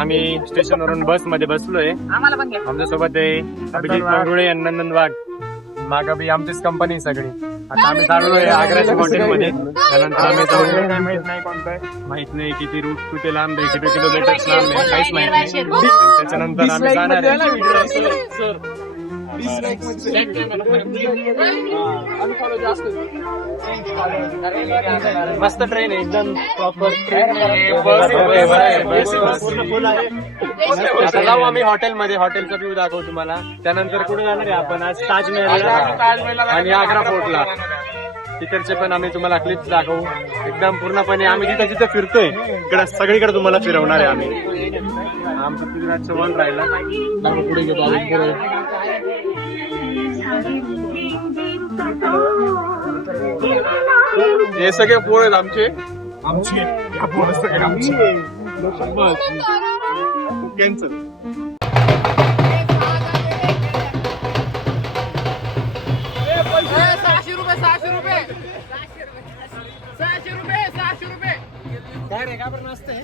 आम्ही स्टेशनवरून बस मध्ये बसलोय. आमच्या सोबत आहे अभिजित मंगरुळे आणि नंदन वाघ. मागं बी आमचीच कंपनी सगळी. आता आम्ही चाललोय आग्र्याच्या हॉटेलमध्ये. त्यानंतर आम्ही जाऊन माहित नाही किती रूट कुठे लांब आहे, किती किलोमीटर लांब आहे, काहीच माहित नाही. त्याच्यानंतर आम्ही जाणार आहे. मस्त ट्रेन आहे एकदम प्रॉपर. आता जाऊ आम्ही हॉटेलमध्ये. हॉटेलचा व्ह्यू दाखवू तुम्हाला. त्यानंतर कुठे जाणार आहे आपण आज? ताजमहल आणि आग्रा फोर्टला. तिकडचे पण आम्ही तुम्हाला क्लिप्स दाखवू. एकदम पूर्णपणे आम्ही जिथं जिथं फिरतोय इकडे सगळीकडे तुम्हाला फिरवणार आहे आम्ही. आमचं पृथ्वीराजचं वन राहिला. पुढे घेतो. हे सगळे पोर आहेत आमचे. कॅन्सल. काय रे, का बरं नसतंय?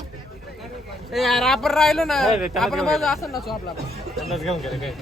यार आपण राहिलो ना, आपण बस असं नसो आपला घेऊन गेले काय.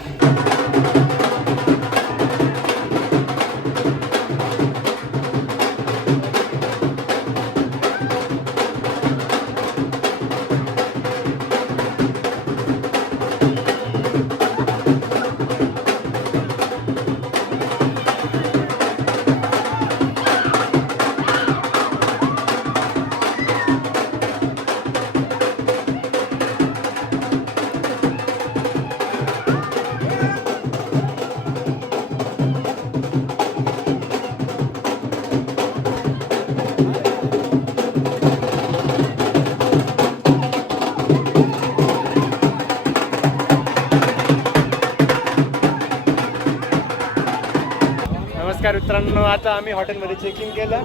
नमस्कार मित्रांनो, आता आम्ही हॉटेलमध्ये चेकिंग केलं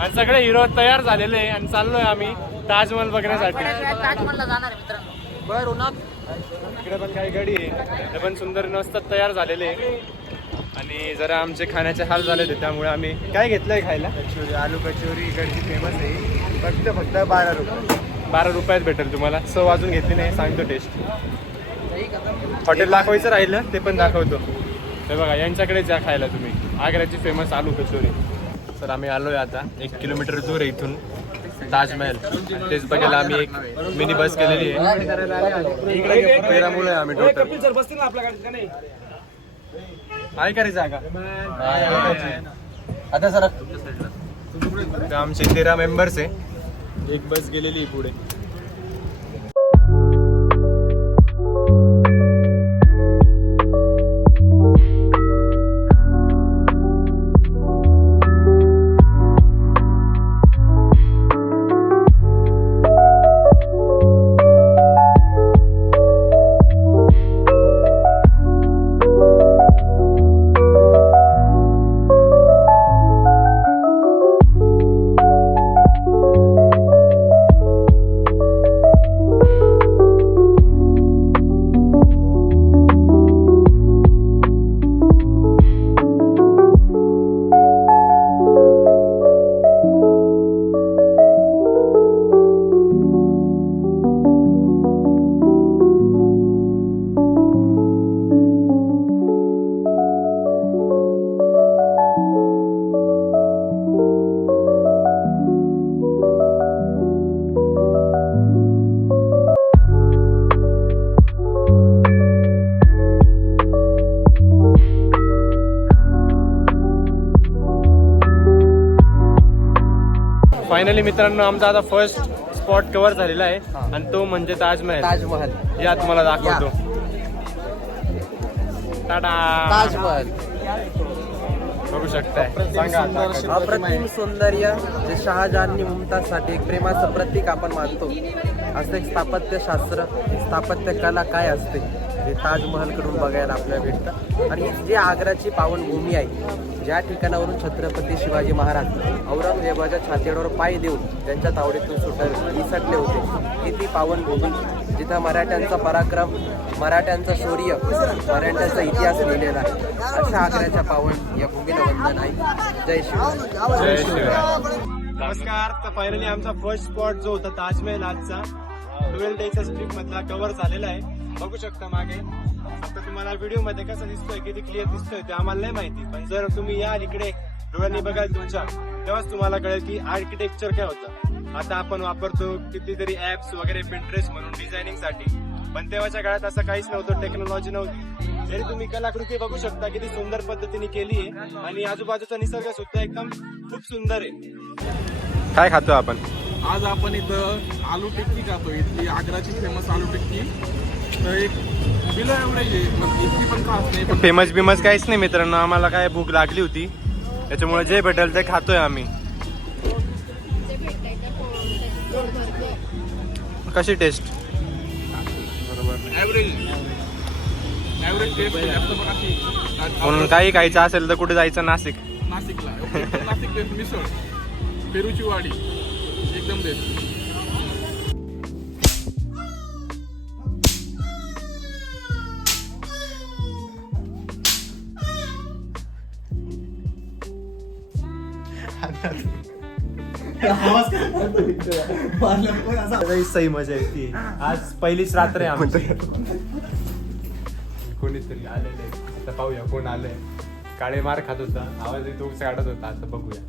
आणि सगळे हिरो तयार झालेले आहे आणि चाललोय आम्ही ताजमहल बघण्यासाठी. ताजमहलला जाणार आहे मित्रांनो. बरं उन्हात. इकडे पण काही गाडी आहे, ते पण सुंदर नसतात तयार झालेले आहे. आणि जरा आमचे खाण्याचे हाल झाले होते, त्यामुळे आम्ही काय घेतलंय खायला? कचोरी, आलू कचोरी इकडची फेमस आहे. फक्त 12 रुपये. 12 रुपयात भेटेल तुम्हाला. चव अजून घेतली नाही, सांगतो टेस्ट. हॉटेल दाखवायचं राहिलं ते पण दाखवतो. हे बघा, यांच्याकडे जा खायला तुम्ही. आग्र्याची फेमस आलू कचोरी. तर आम्ही आलोय आता 1 किलोमीटर दूर आहे इथून ताजमहल. तेच बघायला आम्ही एक मिनी बस केलेली आहे. 13 मुलं आहे आम्ही टोटल. काय करायचं जागा आता सर आमचे 13 मेंबर्स आहे. एक बस गेलेली आहे पुढे. फायनली मित्रांनो, आमचा आता फर्स्ट स्पॉट कव्हर झालेला आहे आणि तो म्हणजे ताजमहल. ताजमहल या तुम्हाला दाखवतो. टाटा. ताजमहल बघू शकताय. सांगा आता. अप्रतिम सौंदर्य जे शहाजहाननी मुमताजसाठी एक प्रेमाचं प्रतीक आपण मानतो. असं एक स्थापत्यशास्त्र, स्थापत्य कला काय असते हे ताजमहलकडून बघायला आपल्याला भेटतं. आणि जी आग्राची पावनभूमी आहे, ज्या ठिकाणावरून छत्रपती शिवाजी महाराज औरंगजेबाच्या छातीवर पाय देऊन त्यांच्या तावडीतून निसटले होते, ही ती पावनभूमी जिथं मराठ्यांचा पराक्रम, मराठ्यांचं शौर्य, मराठ्यांचा इतिहास लिहिलेला आहे. अशा आग्र्याच्या पावन या भूमीला वंदन आहे. जय शिवराय. जय शिवराय. नमस्कार. तर फायनली आमचा फर्स्ट स्पॉट जो होता ताजमहल आजचा, 12 डेचा स्ट्रिप मधला कव्हर झालेला आहे. बघू शकता मागे. आता तुम्हाला व्हिडिओ मध्ये कसं दिसतोय, किती क्लिअर दिसतोय ते आम्हाला नाही माहिती, पण जर तुम्ही या इकडे डोळ्यांनी बघाल तुमच्या, तेव्हाच तुम्हाला कळेल की आर्किटेक्चर काय होतं. आता आपण वापरतो कितीतरी ऍप्स वगैरे पिंटरेस्ट म्हणून डिझायनिंग साठी, पण तेव्हाच्या काळात असं काहीच नव्हतं, टेक्नॉलॉजी नव्हती. तरी तुम्ही कलाकृती बघू शकता किती सुंदर पद्धतीने केली आहे आणि आजूबाजूचा निसर्ग सुद्धा एकदम खूप सुंदर आहे. काय खातो आपण आज? आपण इथं आलू टिक्की खातो. इथली आग्राची फेमस आलू टिक्की. तर एक बिलो एवढे इतकी पण खास नाही, पण फेमस बिमस काहीच नाही मित्रांनो. आम्हाला काय भूक लागली होती, त्याच्यामुळे जे भेटेल ते खातोय आम्ही. कशी टेस्ट? ॲव्हरेज टेस्ट जास्त पण अशी म्हणून काही खायचं असेल तर कुठे जायचं? नाशिकला नाशिक बेस्ट मिसळ, पेरूची वाडी, एकदम बेस्ट. सही मजा येते. आज पहिलीच रात्र आहे आमची. कोणीतरी आलेलं आहे, आता पाहूया कोण आलंय. काळे मार खात होता, आवाज येतो काढत होता, आता बघूया.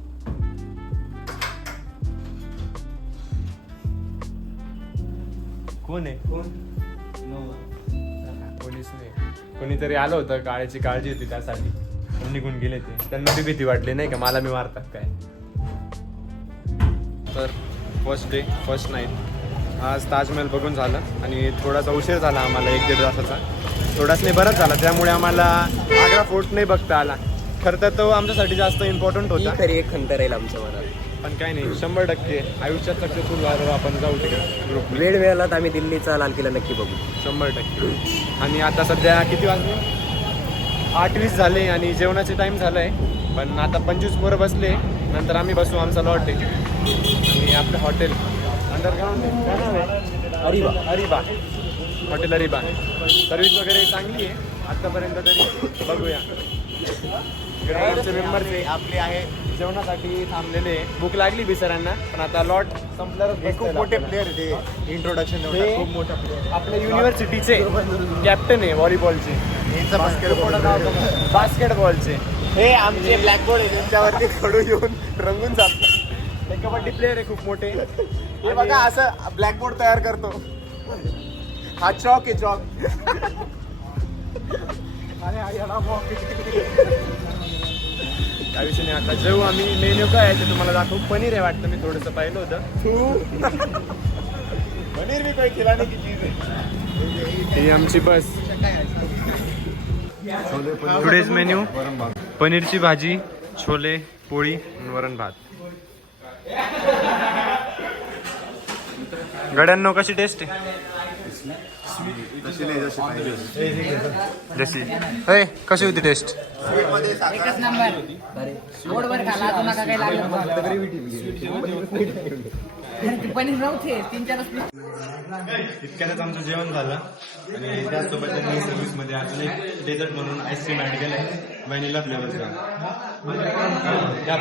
कोण आहे? कोणीच नाही. कोणीतरी आलं होतं, काळ्याची काळजी होती त्यासाठी, निघून गेले ते. त्यांना ती भीती वाटली नाही का मला मी मारतात काय. तर फर्स्ट डे फर्स्ट नाईट आज ताजमहल बघून झालं आणि थोडासा उशीर झाला आम्हाला, 1-1.5 तासाचा. थोडाच नाही बरंच झाला, त्यामुळे आम्हाला आग्रा फोर्ट नाही बघता आला. खरं तर तो आमच्यासाठी जास्त इम्पॉर्टंट होता. खरी एक खंत राहील आमच्या मनात, पण काही नाही, 100% आयुष्यात सक्सेसफुल व्हायला आपण जाऊ तिकडे ग्रुप. वेळ मिळाला तर आम्ही दिल्लीचा लाल किल्ला नक्की बघू. 100%. आणि आता सध्या किती वाजले? 8:20 झाले आणि जेवणाचे टाइम झालाय. पण आता 25 पोरं बसले, नंतर आम्ही बसू. आमचा लॉट आहे आणि आपलं हॉटेल अंडरग्राऊंड आहे. काय नाव आहे? अरिबा हॉटेल अरिबा. सर्विस वगैरे चांगली आहे आतापर्यंत तरी. बघूया. ग्राउंडचे मेंबर्स आपले आहे जेवणासाठी थांबलेले. भूक लागली बिचाऱ्यांना, पण आता लॉट संपल्यावर खूप मोठे प्लेअर ते इंट्रोडक्शन हे खूप मोठा प्लेअर. आपल्या युनिव्हर्सिटीचे कॅप्टन आहे व्हॉलीबॉलचे, बास्केटबॉलचे. हे आमचे ब्लॅकबोर्ड आहे, त्यांच्यावरती खडू येऊन रंगून जातात. हे कबड्डी प्लेअर आहे खूप मोठे. हे बघा असं ब्लॅकबोर्ड तयार करतो. हा चॉक आहे, चॉक. त्या विषयी नाही. आता जेऊ आम्ही. मेन्यू काय आहे ते तुम्हाला दाखवू. पनीर आहे वाटतं, मी थोडंसं पाहिलं होतं. पनीर भी कोई खिलाने की चीज है. ही आमची बस. टुडेज मेन्यू: पनीरची भाजी, छोले, पोळी, वरण भात. गड्यांनो कशी टेस्ट आहे? जशी कशी होती टेस्ट? एकच नंबर. रोडवर खाला अजून नका काही लागलं. पनीर नव्हते 3-4 इतक्यातच आमचं जेवण झालं आणि त्याचसोबत त्यांनी सर्व्हिसमध्ये अजून एक डेझर्ट म्हणून आईस्क्रीम ॲड केलं आहे, व्हॅनिला फ्लेवरचा. त्या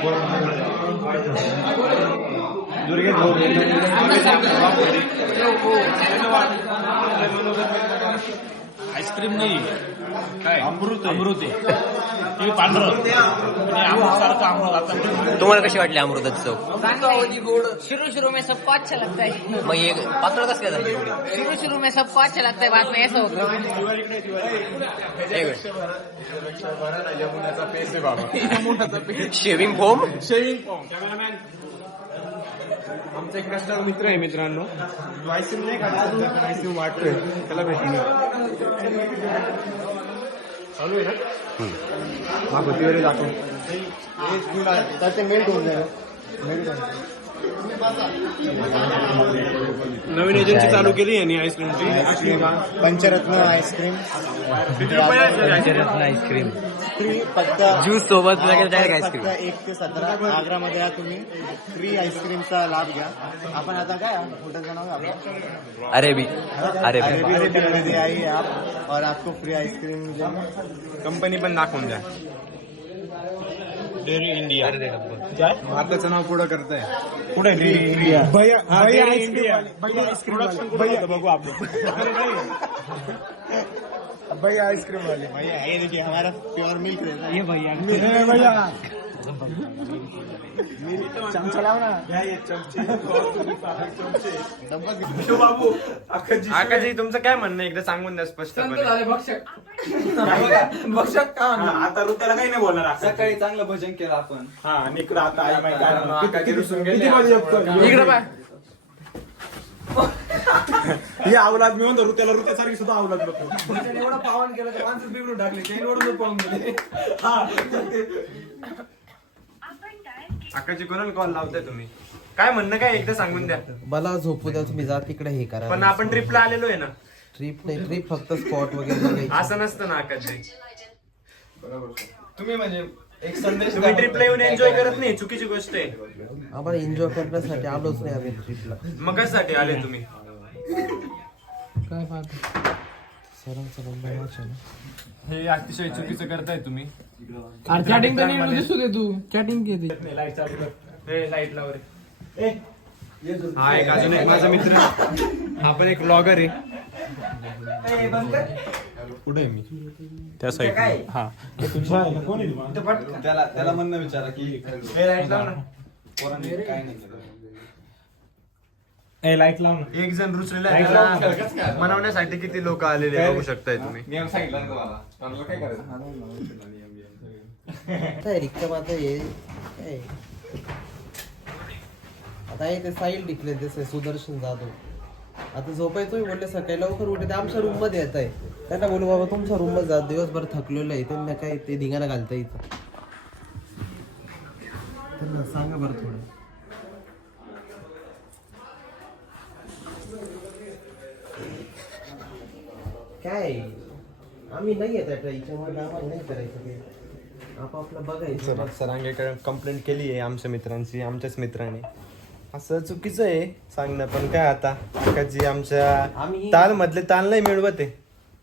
आईस्क्रीम नाही, काय अमृत आहे. ते पांढरं अमृतसारखं अमृत. आता तुम्हाला कशी वाटली अमृताची चव? शुरू में सबको अच्छा लगता है. मग एक पातळ कसं काय झाली? शुरू में सबको अच्छा लगता है, बाद में ऐसा होगा. Shaving foam. आमचा एक कस्टमर मित्र आहे मित्रांनो, आईस्क्रीम नाही खात, आईस्क्रीम वाटतोय त्याला भेटून चालू आहे ना. मागवती वगैरे दाखवून त्याचे मेल्ट होऊन जाईल. नवीन एजन्सी चालू केली आहे आणि आईस्क्रीमची. पंचरत्न आईस्क्रीम आईस्क्रीम फ्री फक्त ज्यूस सोबत डायरेक्ट आईस्क्रीम. 1 ते 17 आग्रामध्ये या तुम्ही फ्री आईस्क्रीमचा लाभ घ्या. आपण आता काय कुठं जाणार आपण? अरेबी. अरेबी आई आप और आपको फ्री आईस्क्रीम. कंपनी पण दाखवून द्या. डेअरी इंडिया भारताचं नाव पुढं करताय पुढे डेअरी इंडिया भैया आईस्क्रीम बघू आपण भैया आईस्क्रीम वाले भैया ये देखिए हमारा प्योर मिल्क रहता है ये भैया भैया चमचा लाव ना आकाजी तुमचं काय म्हणणं एकदा सांगून द्या स्पष्टपणे आता त्याला काही नाही बोलणार सकाळी चांगलं भजन केलं आपण. हा आणि इकडं आता आई माहिती आकाजी रुसून गेले. इकडं बाय ही अवलाद मी म्हणतो त्याला ऋत्यासारखी सुद्धा अवलाद नको एवढं पावन केलं तर माणसं बिघडून टाकले ते एवढं पाहून गेले. आकाजी कोणाला कॉल लावताय तुम्ही काय म्हणणं काय एकदा सांगून द्या मला झोपू द्या तुम्ही जा तिकडे हे करा. पण आपण ट्रिपला आलेलो आहे ना ट्रिप नाही ट्रिप फक्त स्पॉट वगैरे बघायची. असं नसतं ना आकाजी तुम्ही म्हणजे एक संदेश तुम्ही ट्रिपला येऊन एन्जॉय करत नाही चुकीची गोष्ट आहे आम्हाला एन्जॉय करण्यासाठी आलोच नाही आम्ही ट्रिपला. मग कशासाठी आले तुम्ही काय पाहतो सरांचा नंबर वाचा ना. हे अतिशय चुकीचं करताय तुम्ही चॅटिंग तर नाही दिसू दे तू चॅटिंग केली लाईट लाव रे हा एक अजून एक माझा मित्र हा पण एक ब्लॉगर आहे कुठे आहे मी त्या साईड हा त्याला म्हणणं विचारा की लाईट लाव ना काय नाही लाईट लाव ना एक जण रुचलेला आहे त्याला मनवण्यासाठी किती लोक आलेले आहे बघू शकताय तुम्ही काय रिक्त आता हे काय आता हे ते साईल डिक्लेअर दिसतंय सुदर्शन जाधव. आता झोपायचोय बोलले सकाळी लवकर उठे ते आमच्या रूम मध्ये येत आहे. त्यांना बोलू बाबा तुमच्या रूम मध्ये जा दिवसभर थकलेलं आहे त्यांना काय ते धिंगाणा घालता इथं. त्यांना सांगा बरं थोडं. काय आम्ही नाही येत आहे याच्यामुळे आम्हाला नाही करायचं ते आपापलं बघायचं. सरांकडे कंप्लेंट केली आहे आमच्या मित्रांची आमच्याच मित्राने असं चुकीचं आहे सांगणं पण काय आता आकाजी आमच्या आम्ही- ताल मधले ताल नाही मिळवत आहे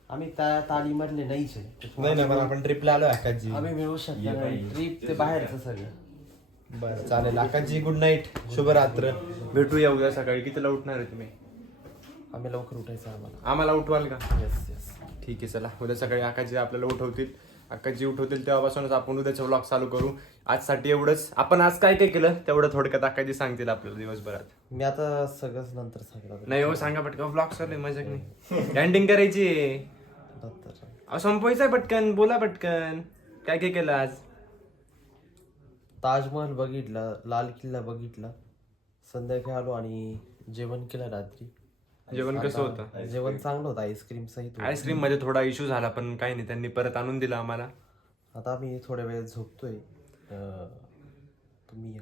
आम्ही तालीमधले नाहीच आहे. नाही ना पण आपण ट्रिपला आलो आकाजी आम्ही मिळू शकणार नाही. ट्रिप ते बाहेरचं सगळं. बरं चालेल आकाजी गुड नाईट शुभरात्र भेटूया उद्या सकाळी कितीला उठणार आहे तुम्ही आम्ही लवकर उठायचं आम्हाला. आम्हाला उठवाल का येस येस. ठीक आहे चला उद्या सकाळी आकाजी आपल्याला उठवतील आकाजी उठवतील तेव्हापासूनच आपण उद्याचा व्लॉग चालू करू आजसाठी एवढंच आपण आज काय काय केलं तेवढं थोडक्यात आकाजी सांगतील आपल्याला दिवसभरात मी आता सगळंच नंतर सांगणार. नाही हो सांगा पटकन व्लॉग चालू मजा नाही एंडिंग करायची नंतर अहो संपवायचंय पटकन बोला पटकन काय काय केलं आज ताजमहल बघितला, लाल किल्ला बघितला, संध्याकाळी आलो आणि जेवण केलं रात्री. जेवण कसं होतं जेवण चांगलं होतं आईस्क्रीम सहित होतं. आईस्क्रीम मध्ये थोडा इश्यू झाला पण काही नाही त्यांनी परत आणून दिला आम्हाला आता आम्ही थोड्या वेळ झोपतोय. तुम्ही या.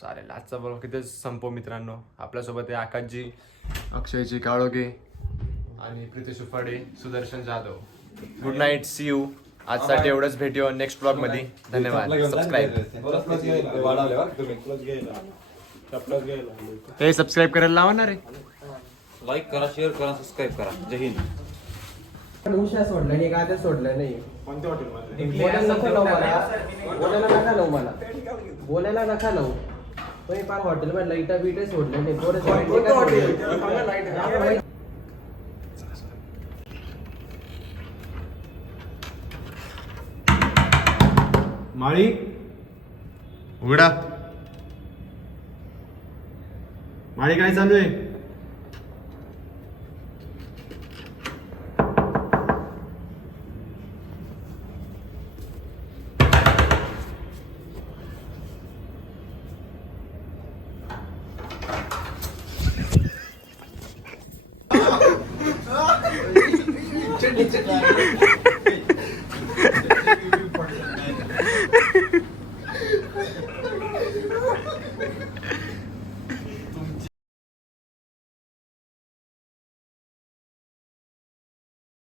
चालेल आजचा ब्लॉग इथेच संपव मित्रांनो आपल्यासोबत आहे आकाशजी अक्षयजी काळोगे आणि Pritesh Uphade Sudarshan Jadhav good night see you आजसाठी एवढंच भेटूया नेक्स्ट ब्लॉग मध्ये धन्यवाद सबस्क्राईब हे सबस्क्राईब करायला लावा ना रे लाईक करा शेअर करा सबस्क्राईब करा जय हिंद. उशा सोडला नाही गाद्या सोडल्या नाही. कोणत्या हॉटेलमध्ये बोलायला नका लावू मला. बोलायला नका लावू मला. बोलायला नका लावू. तुम्ही पार हॉटेलमध्ये लाईटा बिटे सोडले नाही. पोरं सोडले का सोडले? माळी उघडा माळी काय चालू आहे चटणी